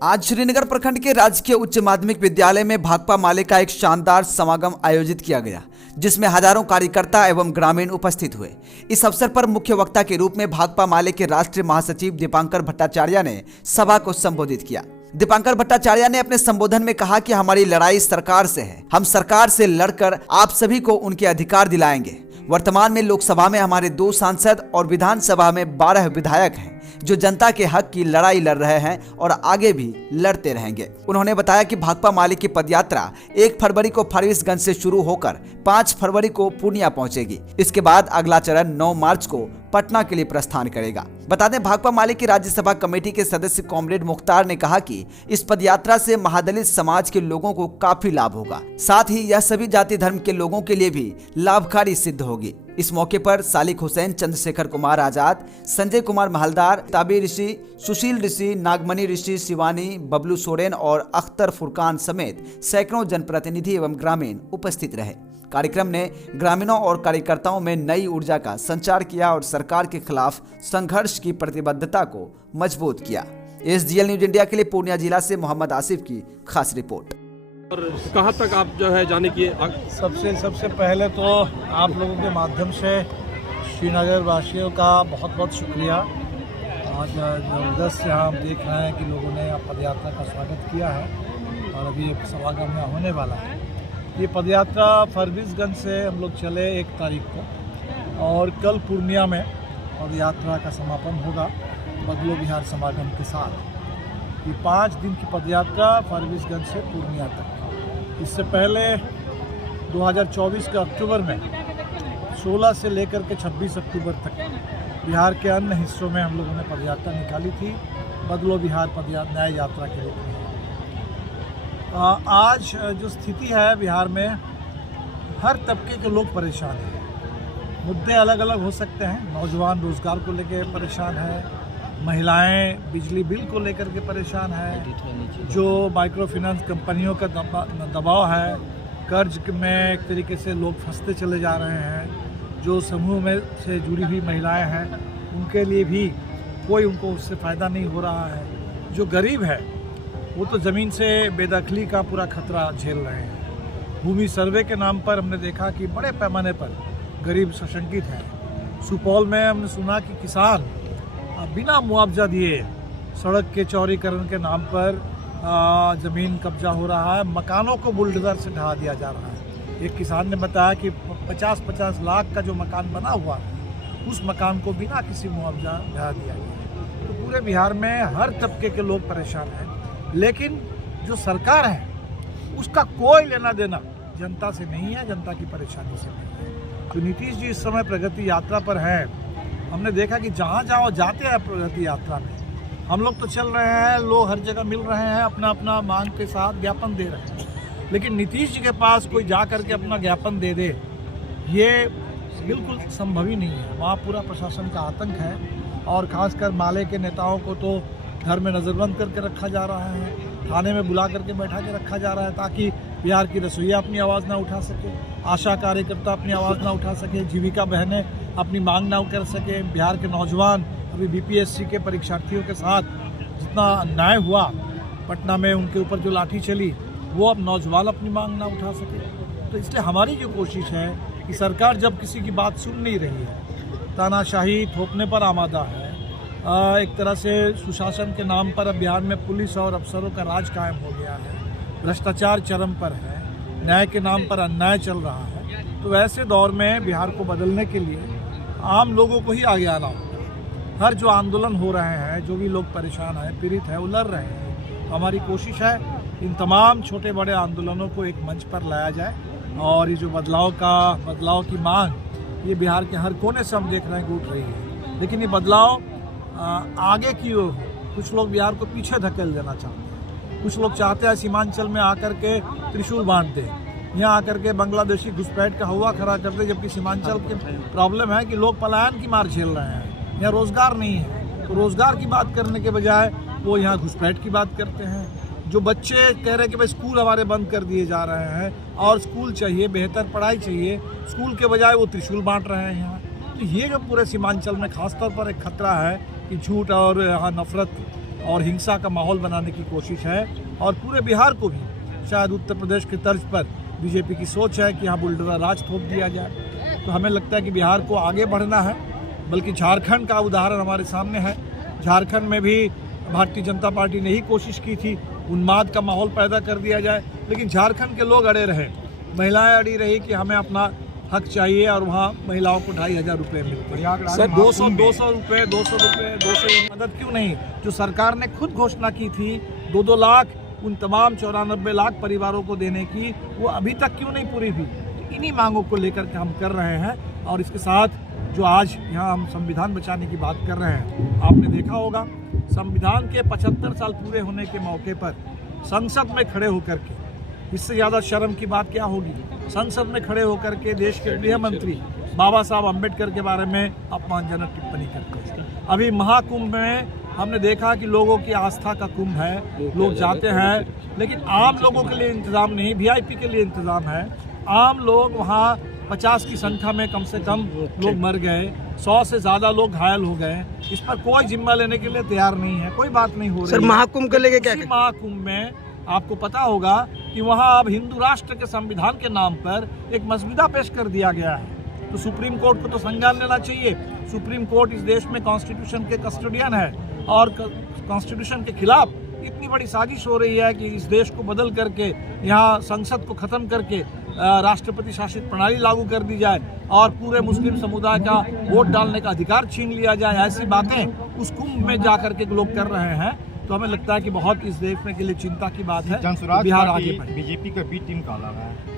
आज श्रीनगर प्रखंड के राजकीय उच्च माध्यमिक विद्यालय में भाकपा माले का एक शानदार समागम आयोजित किया गया, जिसमें हजारों कार्यकर्ता एवं ग्रामीण उपस्थित हुए। इस अवसर पर मुख्य वक्ता के रूप में भाकपा माले के राष्ट्रीय महासचिव दीपांकर भट्टाचार्य ने सभा को संबोधित किया। दीपांकर भट्टाचार्य ने अपने संबोधन में कहा कि हमारी लड़ाई सरकार से है, हम सरकार से लड़कर आप सभी को उनके अधिकार दिलाएंगे। वर्तमान में लोकसभा में हमारे 2 सांसद और विधानसभा में 12 विधायक हैं जो जनता के हक की लड़ाई लड़ रहे हैं और आगे भी लड़ते रहेंगे। उन्होंने बताया कि भाकपा माले की पदयात्रा 1 फरवरी को फारबिसगंज से शुरू होकर 5 फरवरी को पूर्णिया पहुंचेगी। इसके बाद अगला चरण 9 मार्च को पटना के लिए प्रस्थान करेगा। बता दें, भाकपा माले की राज्यसभा कमेटी के सदस्य कॉमरेड मुख्तार ने कहा कि इस पदयात्रा से महादलित समाज के लोगों को काफी लाभ होगा, साथ ही यह सभी जाति धर्म के लोगों के लिए भी लाभकारी सिद्ध होगी। इस मौके पर सालिक हुसैन, चंद्रशेखर कुमार आजाद, संजय कुमार महलदार, ताबी ऋषि, सुशील ऋषि, नागमणि ऋषि, शिवानी, बबलू सोरेन और अख्तर फुरकान समेत सैकड़ों जनप्रतिनिधि एवं ग्रामीण उपस्थित रहे। कार्यक्रम ने ग्रामीणों और कार्यकर्ताओं में नई ऊर्जा का संचार किया और सरकार के खिलाफ संघर्ष की प्रतिबद्धता को मजबूत किया। SGL न्यूज इंडिया के लिए पूर्णिया जिला से मोहम्मद आसिफ की खास रिपोर्ट। और कहाँ तक आप जो है जाने की? सबसे पहले तो आप लोगों के माध्यम से श्रीनगर वासियों का बहुत बहुत शुक्रिया। आज ज़बरदस्त यहाँ हम देख रहे हैं कि लोगों ने पदयात्रा का स्वागत किया है और अभी एक समागम यहाँ होने वाला है। ये पदयात्रा फारबिसगंज से हम लोग चले 1 तारीख को और कल पूर्णिया में पदयात्रा का समापन होगा बदलो बिहार समागम के साथ। ये 5 दिन की पदयात्रा फारबिसगंज से पूर्णिया तक। इससे पहले 2024 के अक्टूबर में 16 से लेकर के 26 अक्टूबर तक बिहार के अन्य हिस्सों में हम लोगों ने पदयात्रा निकाली थी, बदलो बिहार पदयात्रा न्याय यात्रा के रूप में। आज जो स्थिति है बिहार में, हर तबके के लोग परेशान हैं। मुद्दे अलग अलग हो सकते हैं। नौजवान रोजगार को लेकर परेशान है, महिलाएं बिजली बिल को लेकर के परेशान है, जो माइक्रो फाइनेंस कंपनियों का दबाव है, कर्ज में एक तरीके से लोग फंसते चले जा रहे हैं, जो समूह में से जुड़ी हुई महिलाएं हैं उनके लिए भी कोई उनको उससे फ़ायदा नहीं हो रहा है। जो गरीब है वो तो ज़मीन से बेदखली का पूरा खतरा झेल रहे हैं। भूमि सर्वे के नाम पर हमने देखा कि बड़े पैमाने पर गरीब सशंकित हैं। सुपौल में हमने सुना कि किसान बिना मुआवजा दिए सड़क के चौड़ीकरण के नाम पर ज़मीन कब्जा हो रहा है, मकानों को बुलडोजर से ढहा दिया जा रहा है। एक किसान ने बताया कि 50-50 लाख का जो मकान बना हुआ है उस मकान को बिना किसी मुआवजा ढहा दिया गया। तो पूरे बिहार में हर तबके के लोग परेशान हैं, लेकिन जो सरकार है उसका कोई लेना देना जनता से नहीं है, जनता की परेशानी से नहीं है। तो नीतीश जी इस समय प्रगति यात्रा पर हैं। हमने देखा कि जहाँ जहाँ जाते हैं प्रगति यात्रा में, हम लोग तो चल रहे हैं, लोग हर जगह मिल रहे हैं, अपना अपना मांग के साथ ज्ञापन दे रहे हैं, लेकिन नीतीश जी के पास कोई जा करके अपना ज्ञापन दे दे, ये बिल्कुल संभव ही नहीं है। वहाँ पूरा प्रशासन का आतंक है और खासकर माले के नेताओं को तो घर में नज़रबंद करके रखा जा रहा है, थाने में बुला करके बैठा के रखा जा रहा है ताकि बिहार की रसोइया अपनी आवाज़ ना उठा सके, आशा कार्यकर्ता अपनी आवाज़ ना उठा सके, जीविका बहनें अपनी मांग ना कर सके। बिहार के नौजवान अभी BPSC के परीक्षार्थियों के साथ जितना अन्याय हुआ, पटना में उनके ऊपर जो लाठी चली, वो अब नौजवान अपनी मांग ना उठा सके। तो इसलिए हमारी जो कोशिश है कि सरकार जब किसी की बात सुन नहीं रही है, तानाशाही थोपने पर आमादा है, एक तरह से सुशासन के नाम पर अब बिहार में पुलिस और अफसरों का राज कायम हो गया है, भ्रष्टाचार चरम पर है, न्याय के नाम पर अन्याय चल रहा है। तो ऐसे दौर में बिहार को बदलने के लिए आम लोगों को ही आगे आना होगा। हर जो आंदोलन हो रहे हैं, जो भी लोग परेशान हैं, पीड़ित हैं, वो लड़ रहे हैं। तो हमारी कोशिश है इन तमाम छोटे बड़े आंदोलनों को एक मंच पर लाया जाए और ये जो बदलाव की मांग, ये बिहार के हर कोने से हम देख रहे हैं कि उठ रही है। लेकिन ये बदलाव आगे की ओर, कुछ लोग बिहार को पीछे धकेल देना चाहते हैं। कुछ लोग चाहते हैं सीमांचल में आकर के त्रिशूल बांध दें, यहाँ आकर के बांग्लादेशी घुसपैठ का हवा खड़ा कर दे, जबकि सीमांचल की प्रॉब्लम है कि लोग पलायन की मार झेल रहे हैं, यहाँ रोजगार नहीं है। तो रोजगार की बात करने के बजाय वो यहाँ घुसपैठ की बात करते हैं। जो बच्चे कह रहे हैं कि भाई स्कूल हमारे बंद कर दिए जा रहे हैं और स्कूल चाहिए, बेहतर पढ़ाई चाहिए, स्कूल के बजाय वो त्रिशूल बांट रहे हैं यहाँ। तो ये जो पूरे सीमांचल में खासतौर पर एक खतरा है कि झूठ और यहाँ नफरत और हिंसा का माहौल बनाने की कोशिश है। और पूरे बिहार को भी शायद उत्तर प्रदेश की तर्ज पर बीजेपी की सोच है कि यहाँ बुलडोजर राज थोप दिया जाए। तो हमें लगता है कि बिहार को आगे बढ़ना है, बल्कि झारखंड का उदाहरण हमारे सामने है। झारखंड में भी भारतीय जनता पार्टी ने ही कोशिश की थी उन्माद का माहौल पैदा कर दिया जाए, लेकिन झारखंड के लोग अड़े रहे, महिलाएं अड़ी रही कि हमें अपना हक चाहिए, और वहाँ महिलाओं को 2,500 रुपये मिलते हैं। सर 200 रुपये मदद क्यों नहीं? जो सरकार ने खुद घोषणा की थी 2-2 लाख उन तमाम 94 लाख परिवारों को देने की, वो अभी तक क्यों नहीं पूरी हुई? इन्हीं मांगों को लेकर के हम कर रहे हैं। और इसके साथ जो आज यहाँ हम संविधान बचाने की बात कर रहे हैं, आपने देखा होगा संविधान के 75 साल पूरे होने के मौके पर संसद में खड़े होकर के, इससे ज़्यादा शर्म की बात क्या होगी, संसद में खड़े होकर के देश के गृह मंत्री बाबा साहब अम्बेडकर के बारे में अपमानजनक टिप्पणी करते हैं। अभी महाकुंभ में हमने देखा कि लोगों की आस्था का कुंभ है, लोग जाते हैं, लेकिन आम लोगों के लिए इंतज़ाम नहीं, VIP के लिए इंतज़ाम है। आम लोग वहाँ 50 की संख्या में कम से कम लोग मर गए, 100 से ज़्यादा लोग घायल हो गए। इस पर कोई जिम्मा लेने के लिए तैयार नहीं है, कोई बात नहीं हो रही। सर महाकुंभ को लेके क्या इसी महाकुंभ में आपको पता होगा कि वहाँ अब हिंदू राष्ट्र के संविधान के नाम पर एक मसविदा पेश कर दिया गया है। तो सुप्रीम कोर्ट को तो संज्ञान लेना चाहिए। सुप्रीम कोर्ट इस देश में कॉन्स्टिट्यूशन के कस्टोडियन है, और कॉन्स्टिट्यूशन के खिलाफ इतनी बड़ी साजिश हो रही है कि इस देश को बदल करके यहाँ संसद को ख़त्म करके राष्ट्रपति शासित प्रणाली लागू कर दी जाए और पूरे मुस्लिम समुदाय का वोट डालने का अधिकार छीन लिया जाए। ऐसी बातें उस कुंभ में जा करके लोग कर रहे हैं। तो हमें लगता है कि बहुत इस देखने के लिए चिंता की बात है। बिहार आगे बढ़े। बीजेपी का बी टीम काला है।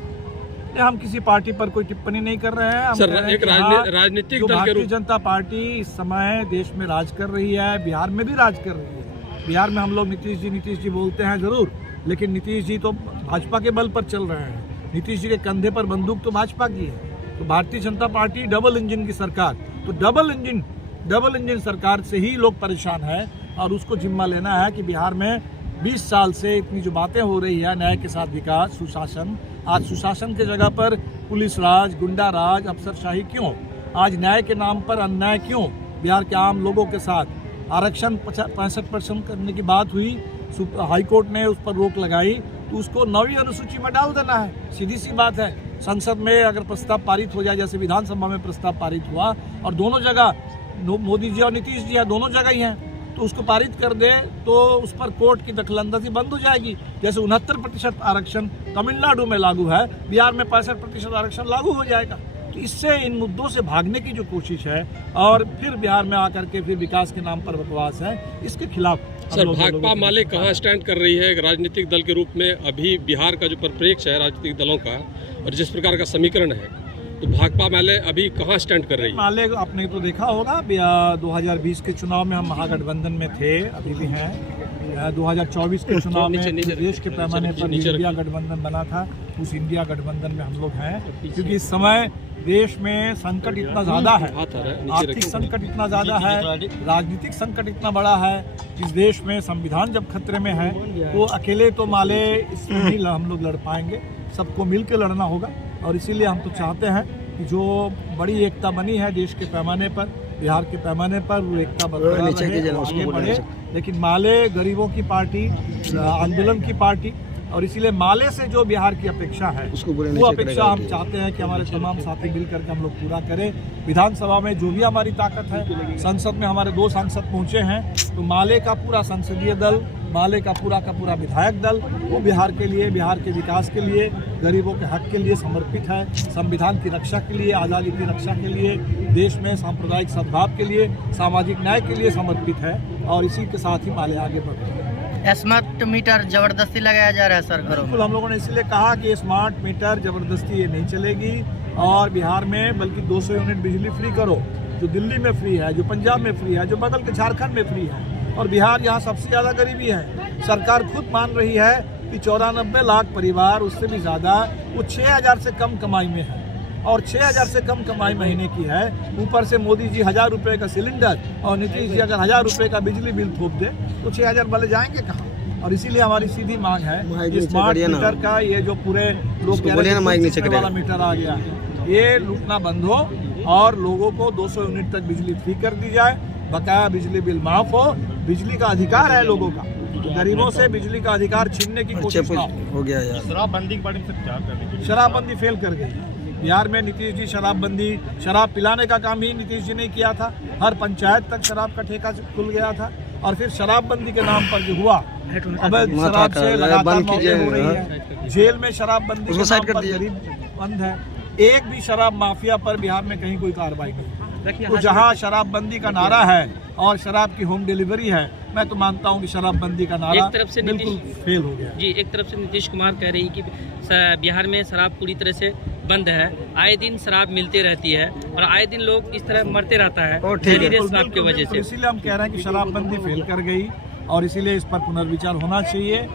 हम किसी पार्टी पर कोई टिप्पणी नहीं कर रहे हैं। हम सर एक राजनीतिक दल के भारतीय रूप जनता पार्टी इस समय देश में राज कर रही है, बिहार में भी राज कर रही है। बिहार में हम लोग नीतीश जी बोलते हैं जरूर, लेकिन नीतीश जी तो भाजपा के बल पर चल रहे हैं। नीतीश जी के कंधे पर बंदूक तो भाजपा की है। तो Bharatiya Janata party double engine की सरकार, तो डबल इंजन सरकार से ही लोग परेशान है, और उसको जिम्मा लेना है कि बिहार में 20 साल से इतनी जो बातें हो रही है न्याय के साथ विकास, सुशासन, आज सुशासन के जगह पर पुलिस राज, गुंडा राज, अफसरशाही क्यों? आज न्याय के नाम पर अन्याय क्यों? बिहार के आम लोगों के साथ आरक्षण 65% करने की बात हुई, हाईकोर्ट ने उस पर रोक लगाई, तो उसको 9वीं अनुसूची में डाल देना है। सीधी सी बात है। संसद में अगर प्रस्ताव पारित हो जाए, जैसे विधानसभा में प्रस्ताव पारित हुआ, और दोनों जगह मोदी जी और नीतीश जी हैं, दोनों जगह ही हैं, तो उसको पारित कर दे तो उस पर कोर्ट की दखलंदाजी बंद हो जाएगी। जैसे 69% आरक्षण तमिलनाडु में लागू है, बिहार में 65% आरक्षण लागू हो जाएगा। तो इससे इन मुद्दों से भागने की जो कोशिश है, और फिर बिहार में आकर के फिर विकास के नाम पर बकवास है, इसके खिलाफ सर भाकपा माले कहाँ स्टैंड कर रही है एक राजनीतिक दल के रूप में? अभी बिहार का जो परिप्रेक्ष्य है राजनीतिक दलों का और जिस प्रकार का समीकरण है, तो भाकपा माले अभी कहाँ स्टैंड कर रही है? माले आपने तो देखा होगा 2020 के चुनाव में हम महागठबंधन में थे, अभी भी हैं। 2024 के चुनाव में देश के पैमाने पर इंडिया गठबंधन बना था, उस इंडिया गठबंधन में हम लोग हैं। क्योंकि इस समय देश में संकट इतना ज़्यादा है, आर्थिक संकट इतना ज़्यादा है, राजनीतिक संकट इतना बड़ा है। इस देश में संविधान जब खतरे में है, तो अकेले तो माले इसमें नहीं हम लोग लड़ पाएंगे, सबको मिल के लड़ना होगा। और इसीलिए हम तो चाहते हैं कि जो बड़ी एकता बनी है देश के पैमाने पर, बिहार के पैमाने पर, वो एकता बरकरार रहे, आगे बढ़े। लेकिन माले गरीबों की पार्टी, आंदोलन की पार्टी, और इसीलिए माले से जो बिहार की अपेक्षा है, वो अपेक्षा हम चाहते हैं कि हमारे तमाम साथी मिल करके हम लोग पूरा करें। विधानसभा में जो भी हमारी ताकत है, संसद में हमारे 2 सांसद पहुंचे हैं, तो माले का पूरा संसदीय दल, माले का पूरा विधायक दल, वो बिहार के लिए, बिहार के विकास के लिए, गरीबों के हक के लिए समर्पित है। संविधान की रक्षा के लिए, आज़ादी की रक्षा के लिए, देश में सांप्रदायिक सद्भाव के लिए, सामाजिक न्याय के लिए समर्पित है, और इसी के साथ ही माले आगे बढ़ रहे हैं। स्मार्ट मीटर जबरदस्ती लगाया जा रहा है सर घरों में। बिल्कुल, हम लोगों ने इसलिए कहा कि स्मार्ट मीटर जबरदस्ती ये नहीं चलेगी, और बिहार में बल्कि 200 यूनिट बिजली फ्री करो, जो दिल्ली में फ्री है, जो पंजाब में फ्री है, जो बदल के झारखंड में फ्री है। और बिहार यहाँ सबसे ज़्यादा गरीबी है। सरकार खुद मान रही है कि 94 लाख परिवार, उससे भी ज़्यादा, वो 6000 से कम कमाई में है, और 6000 से कम कमाई महीने की है। ऊपर से मोदी जी 1000 रुपये का सिलेंडर, और नीतीश जी अगर 1000 रुपये का बिजली बिल थोप दे, तो 6000 वाले जाएंगे कहाँ? और इसीलिए हमारी सीधी मांग है कि स्मार्ट मीटर का ये जो पूरे लोग कह रहे हैं वाला मीटर आ गया है, ये लूटना बंद हो, और लोगों को 200 यूनिट तक बिजली फ्री कर दी जाए, बकाया बिजली बिल माफ़ हो, बिजली का अधिकार है लोगों का, गरीबों से बिजली का अधिकार छीनने की कोशिश ना हो गया यार। शराबबंदी के बारे में सब क्या कर रहे हैं? शराबबंदी फेल कर गई। बिहार में नीतीश जी शराब पिलाने का काम ही नीतीश जी ने किया था। हर पंचायत तक शराब का ठेका खुल गया था और फिर शराबबंदी के नाम पर जो हुआ, अवैध शराब से लगातार मौतें हो रही है। जेल में शराबबंदी के नाम पर गरीब बंद है। एक भी शराब माफिया पर बिहार में कहीं कोई कार्रवाई नहीं। तो जहां शराबबंदी का नारा है और शराब की होम डिलीवरी है, मैं तो मानता हूं कि शराबबंदी का नारा एक तरफ से बिल्कुल फेल हो गया। जी, एक तरफ से नीतीश कुमार कह रही कि बिहार में शराब पूरी तरह से बंद है, आए दिन शराब मिलती रहती है और आए दिन लोग इस तरह मरते रहता है शराब की वजह से। इसीलिए हम कह रहे हैं कि शराबबंदी फेल कर गई और इसीलिए इस पर पुनर्विचार होना चाहिए